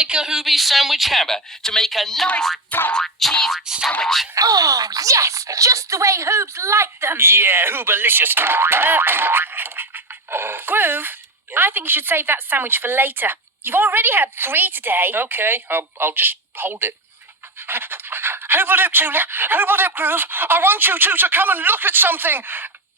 like a Hoobie sandwich hammer to make a nice fat cheese sandwich. Oh, yes, just the way Hoobs like them. Yeah, Hoobalicious. Groove, I think you should save that sandwich for later. You've already had 3 today. Okay, I'll just hold it. Hoobledoop, Tula. Hoobledoop, Groove. I want you two to come and look at something.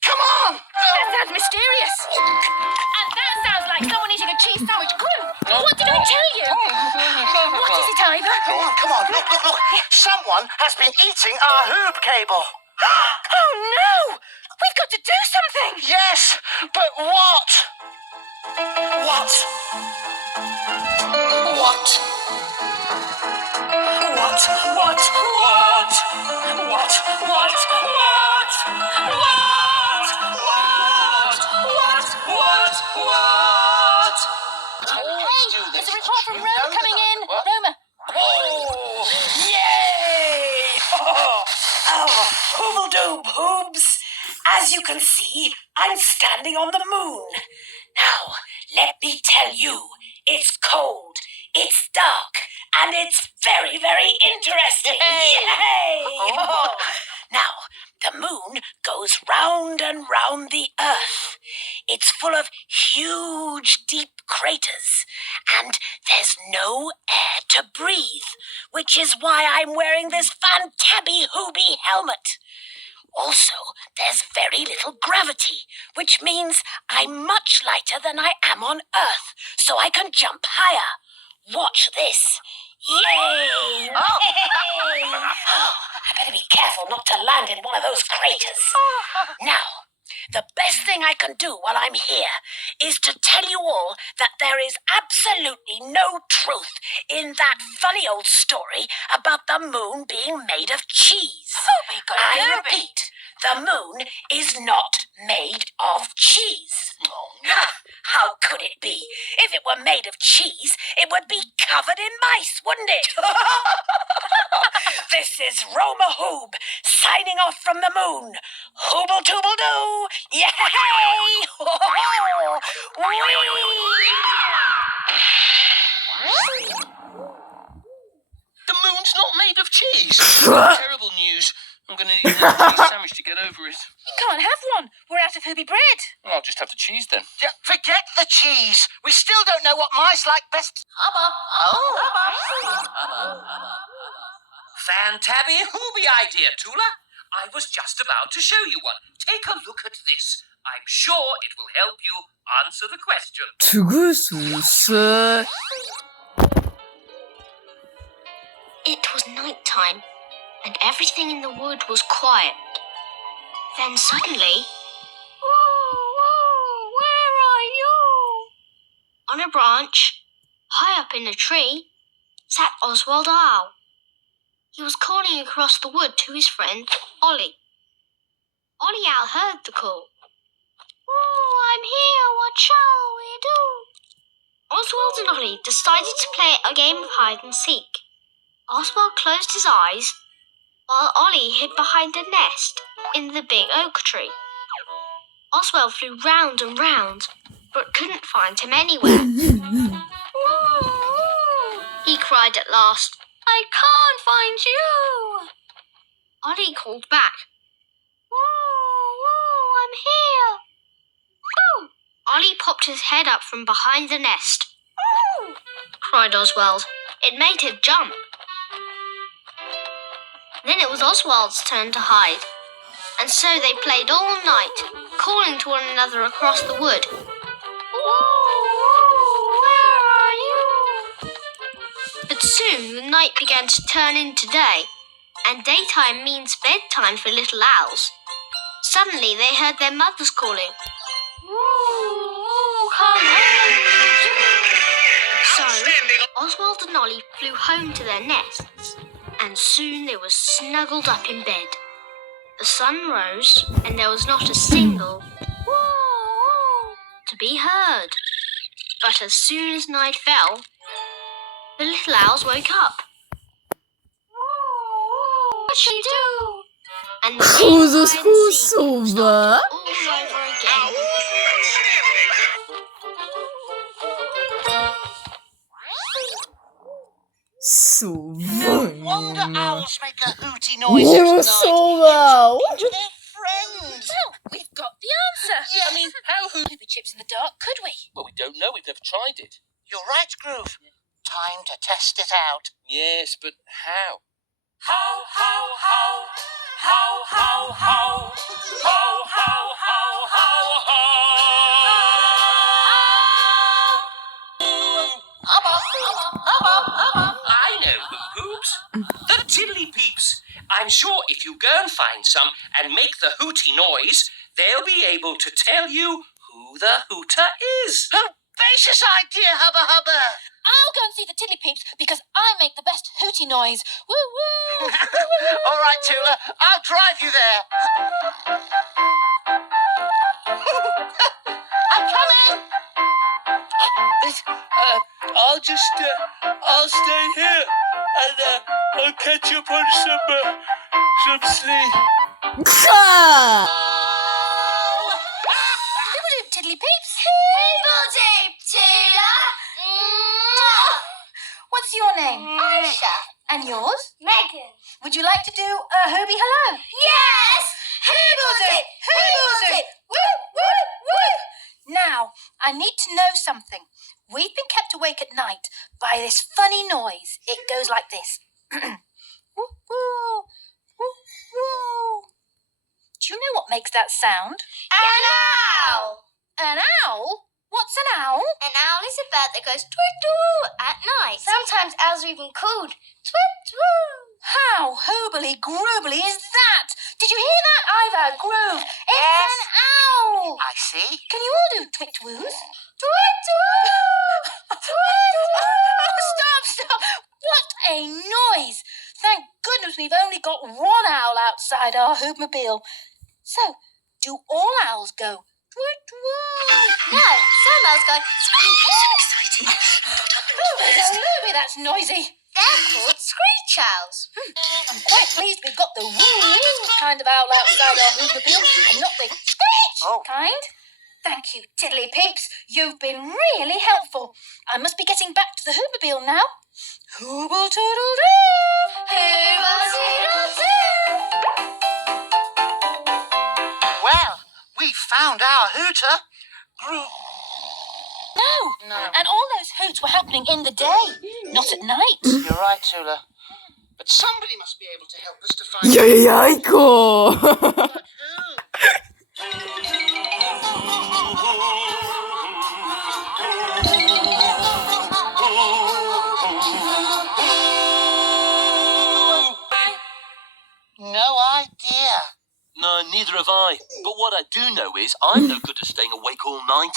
Come on! That sounds mysterious. And that sounds like someone eating a cheese sandwich. Groove, what did I tell you? What is it, Ivor? Come on. Look. Someone has been eating our Hoob cable. Oh, no! We've got to do something. Yes, but what? What? Hey, there's a report from Roma coming in. What? Roma. Oh, yay! Oh, Hoobledoop, Hoobs. As you can see, I'm standing on the moon. Now, let me tell you, it's cold, it's dark, and it's very, very interesting. Yay! Oh. Now, the moon goes round and round the Earth. It's full of huge, deep craters, and there's no air to breathe, which is why I'm wearing this fantabby Hoobie helmet. Also, there's very little gravity, which means I'm much lighter than I am on Earth, so I can jump higher. Watch this. Yay! Oh, I better be careful not to land in one of those craters. Now, the best thing I can do while I'm here is to tell you all that there is absolutely no truth in that funny old story about the moon being made of cheese. I repeat, the moon is not made of cheese. How could it be? If it were made of cheese, it would be covered in mice, wouldn't it? This is Roma Hoob, signing off from the moon. Hooble tooble doo! Yay! The moon's not made of cheese. Terrible news. I'm going to need another cheese sandwich to get over it. You can't have one. We're out of Hoobie bread. Well, I'll just have the cheese then. Yeah, forget the cheese. We still don't know what mice like best. Fantabby Hoobie idea, Tula. I was just about to show you one. Take a look at this. I'm sure it will help you answer the question. 죽을 수 있어. It was night time, and everything in the wood was quiet. Then suddenly... Whoa, where are you? On a branch, high up in a tree, sat Oswald Owl. He was calling across the wood to his friend, Ollie. Ollie Owl heard the call. Oh, I'm here, what shall we do? Oswald and Ollie decided to play a game of hide and seek. Oswald closed his eyes, while Ollie hid behind a nest in the big oak tree. Oswald flew round and round, but couldn't find him anywhere. He cried at last, I can't find you. Ollie called back, I'm here. Ollie popped his head up from behind the nest. Cried Oswald. It made him jump. Then it was Oswald's turn to hide, and so they played all night, calling to one another across the wood. Where are you? But soon the night began to turn into day, and daytime means bedtime for little owls. Suddenly they heard their mothers calling. Come home. So Oswald and Ollie flew home to their nests, and soon they were snuggled up in bed. The sun rose, and there was not a single to be heard. But as soon as night fell, the little owls woke up. What should we do? And the game of hide and seek started all over again. do owls make a hooty noise at Nie night? usuwał. To their friends. Well, we've got the answer. Yes. I mean, how Ruby chips in the dark, could we? Well, we don't know. We've never tried it. You're right, Groove. Time to test it out. Yes, but how? How, how, how, how, how, how, how, how, how, how. I know, Hoobs. The tiddly peeps. I'm sure if you go and find some and make the hooty noise, they'll be able to tell you who the hooter is. Audacious idea, Hubba Hubba. I'll go and see the tiddly peeps because I make the best hooty noise. Woo woo! All right, Tula, I'll drive you there. I'm coming. I'll stay here and I'll catch up on some sleep. Ha! Hoobledoop, tiddly peeps. Hoobledoop, Tula. What's your name? Aisha. And yours? Megan. Would you like to do a Hobie hello? Yes! Hoobledoop! Hoobledoop! Woo, woo, woo! Now, I need to know something. We've been kept awake at night by this funny noise. It goes like this. Woo, woo, woo, woo. Do you know what makes that sound? An owl! An owl? What's an owl? An owl is a bird that goes tweet-doo at night. Sometimes owls are even called tweet-doo. How hoobly groobly is that? Did you hear that, Ivor? Groove. It's Yes. an owl. I see. Can you all do twit-woos? Stop. What a noise. Thank goodness we've only got one owl outside our hoobmobile. So, do all owls go twit-woo? No, some owls go Oh, Ruby, that's noisy. They're called screech owls. I'm quite pleased we've got the woo kind of owl outside our hoobmobile and not the screech kind. Thank you, tiddly peeps. You've been really helpful. I must be getting back to the hoobmobile now. Hooble toodle doo. Well, we found our hooter. Groove. No. And all those hoots were happening in the day, not at night. You're right, Tula. But somebody must be able to help us to find Jajajajko! out who. No idea. No, neither have I. But what I do know is I'm no good at staying awake all night.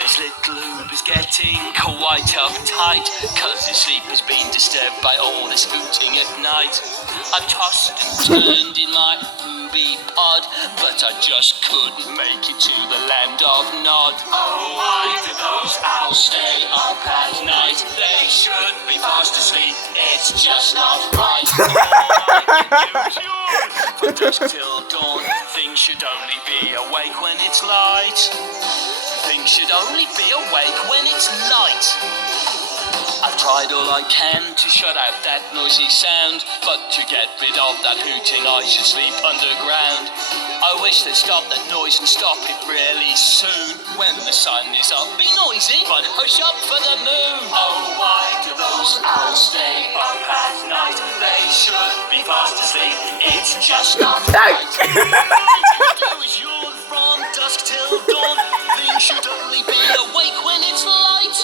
This little Hoob is getting quite uptight, 'cause his sleep has been disturbed by all this hooting at night. I've tossed and turned in my Hooby pod, but I just couldn't make it to the land of Nod. Oh, why do those owls stay up at night? They should be fast asleep, it's just not right. From dusk till dawn, things should only be awake when it's light. Things should only be awake when it's light. I've tried all I can to shut out that noisy sound, but to get rid of that hooting I should sleep underground. I wish they'd stop that noise and stop it really soon. When the sun is up, be noisy, but hush up for the moon. Oh, why do those owls stay up at night? They should be fast asleep, it's just not right. Do is yawn from dusk till dawn. Things should only be awake when it's light.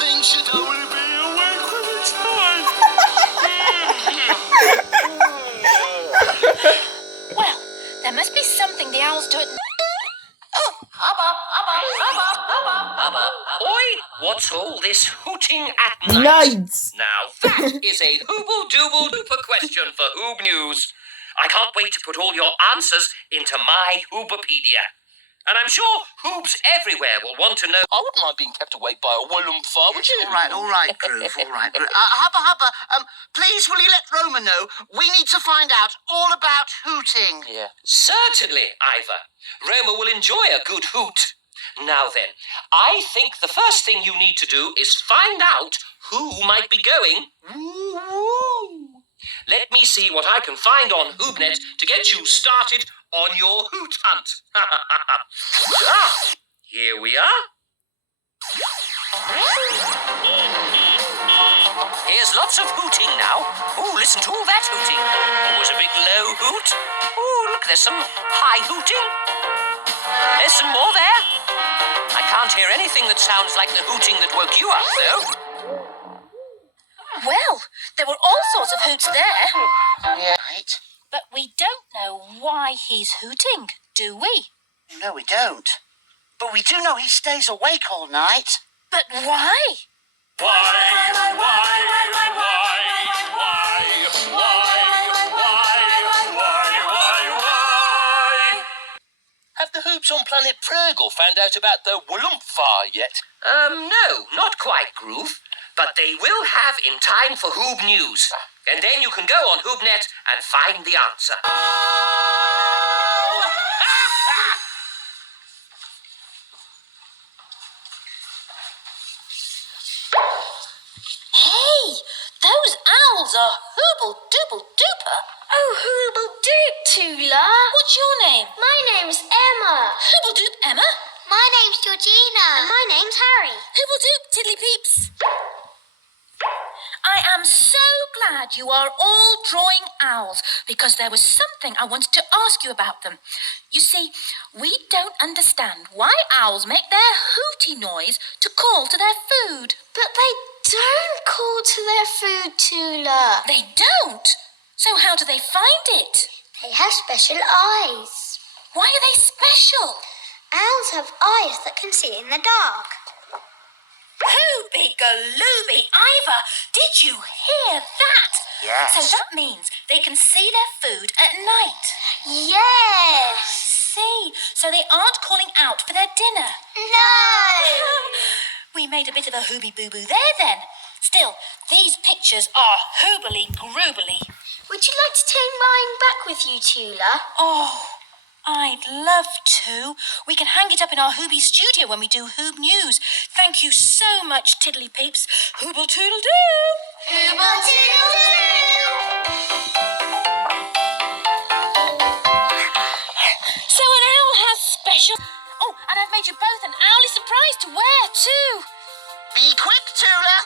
Things should only be awake when it's light. Well, there must be something the owls do at night. Oi, what's all this hooting at night? Night! Now that is a hooble-dooble-dooper question for Hoob News. I can't wait to put all your answers into my Hoobopedia. And I'm sure Hoobs everywhere will want to know. I wouldn't mind being kept awake by a Wollumfar, would you? All right, Groove, all right. Hubba, please will you let Roma know? We need to find out all about hooting. Yeah. Certainly, Ivor. Roma will enjoy a good hoot. Now then, I think the first thing you need to do is find out who might be going woo-woo. Let me see what I can find on HoobNet to get you started on your hoot hunt. Here we are. Here's lots of hooting now. Oh, listen to all that hooting. It was a big low hoot. Oh, look, there's some high hooting. There's some more there. I can't hear anything that sounds like the hooting that woke you up, though. Well, there were all sorts of hoots there. Yeah, right. But we don't know why he's hooting, do we? No, we don't. But we do know he stays awake all night. But why? Have the Hoobs on Planet Prurgle found out about the Wolumpfar yet? No, not quite, Groove. But they will have in time for Hoob News. And then you can go on HoobNet and find the answer. Hey, those owls are hooble-dooble-duper. Oh, hooble-doop, Tula. What's your name? My name's Emma. Hooble-doop Emma? My name's Georgina. And my name's Harry. Hooble-doop Tiddly Peeps. I am so glad you are all drawing owls, because there was something I wanted to ask you about them. You see, we don't understand why owls make their hooty noise to call to their food. But they don't call to their food, Tula. They don't? So how do they find it? They have special eyes. Why are they special? Owls have eyes that can see in the dark. Hooby galooby, Ivor, did you hear that? Yes. So that means they can see their food at night. Yes. See, so they aren't calling out for their dinner. No. We made a bit of a hooby boo-boo there then. Still, these pictures are hoobly groobly. Would you like to take mine back with you, Tula? Oh, I'd love to. We can hang it up in our Hooby studio when we do Hoob News. Thank you so much, Tiddly Peeps. Hooble toodle doo. So an owl has special... Oh, and I've made you both an owly surprise to wear too. Be quick, Tula.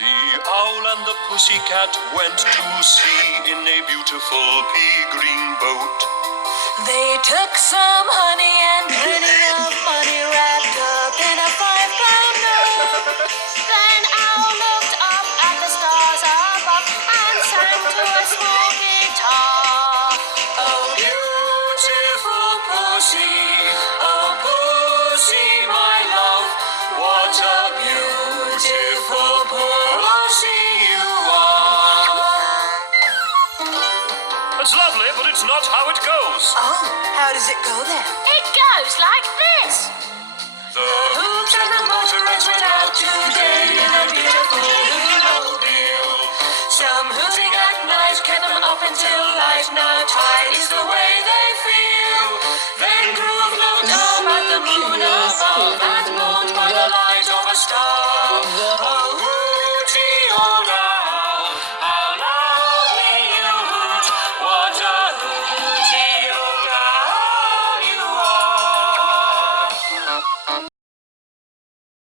The owl and the pussycat went to sea in a beautiful pea-green boat. They took some honey and plenty of money wrapped up in a 5-pound note. Then Owl looked up at the stars above and sang to a small guitar. Oh, beautiful pussy, oh, pussy, my love, what a beautiful pussy you are. It's lovely, but it's not how it goes. Oh, how does it go then? It goes like this. The Hoobs and the motorists went out today in a beautiful Hoobmobile. Some hooting at night kept them up until light. Now tide is the way they